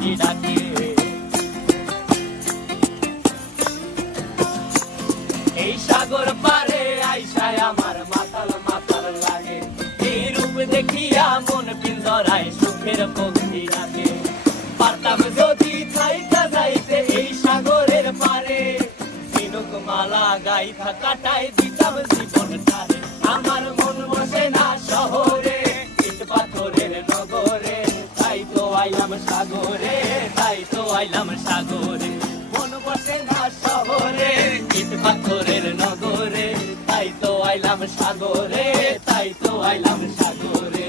পক্ষী ডাকে। এই সাগর পারে আইসায় আমার মাতাল মাতাল লাগে, এই রূপ দেখিয়া মন পিঞ্জরায় সুখের পক্ষী ডাকে। পারতাম যদি থাইকা যাইতে এই সাগরের পারে, ঝিনুক মালা গাইথা কাটাই দিতাম জীবনটারে। আমার মন বসে না শহরে, ইট পাথরের নগরে, তাই তো আইলাম সাগরে, তাই তো আইলাম সাগরে। মন বসে না শহরে, ইট পাথরের নগরে, তাই তো আইলাম সাগরে, তাই তো আইলাম সাগরে।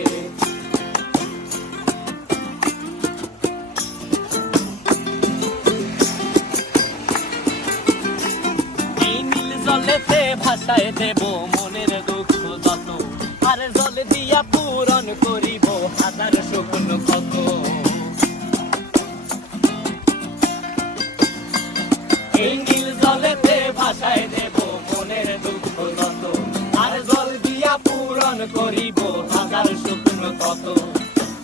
জলেতে ভাসায় দেব মনের দুঃখ যত, আর জল দিয়া পূরণ করিব হাজার স্বপ্ন কত। এই নীল জলেতে ভাসায় দেব মনের দুঃখ যত, আর জল দিয়া পূরণ করিব হাজার স্বপ্ন কত।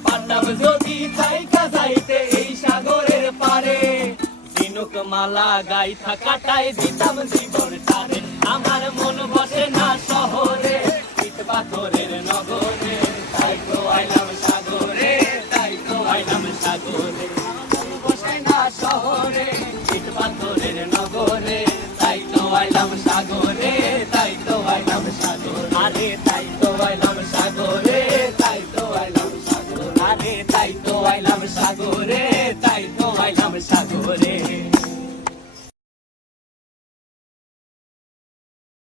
পারতাম যদি থাইকা যাইতে এই সাগরের পারে, ঝিনুক মালা গাইথা কাটাই দিতাম জীবনটারে। আমার মন বসে না শহরে, ইট পাথরের নগরে, তাই তো আইলাম সাগরে, তাই তো আইলাম সাগরে। মন বসে না শহরে, ইট পাথরের নগরে, তাই তো আইলাম সাগরে, তাই তো আইলাম সাগরে। আরে তাই তো আইলাম সাগরে, তাই তো আইলাম সাগরে। আরে তাই তো আইলাম সাগরে।